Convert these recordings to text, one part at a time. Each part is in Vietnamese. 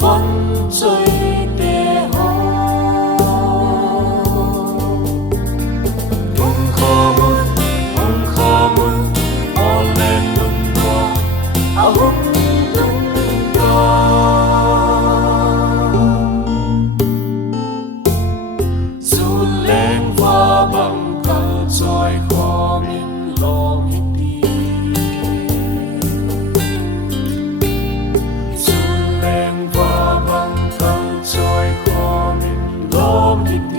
vẫn chơi để hò hùng khó muốn o lên nung đua hùng nung dù lên và bằng cờ trôi khó mình lo hết đi dù lên và bằng cờ trôi khó mình lo hết đi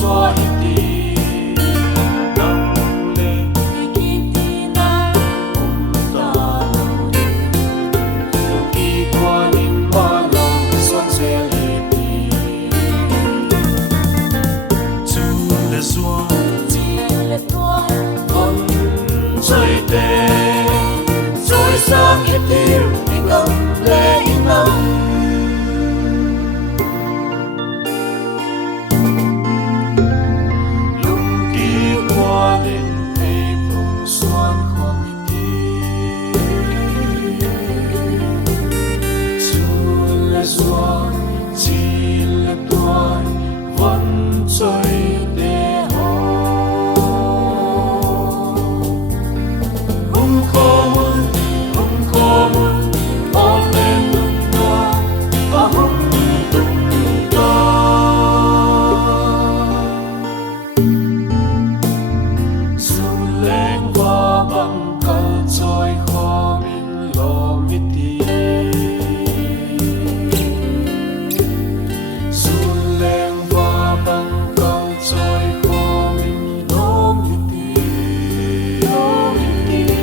xóa hết đi nắng lên khi đi nắng ta nắng lúc đi qua những ba lòng xoắn xe lên đi chú lệ xóa vẫn trời tê rồi sáng hết đi in âm lệ in âm trời để hò không khó muốn o lên nung đua hùng tung đua dù lên qua bằng cờ trôi khó mình lo biết đi dù lên qua bằng cờ trôi khó mình lo biết đi lo biết đi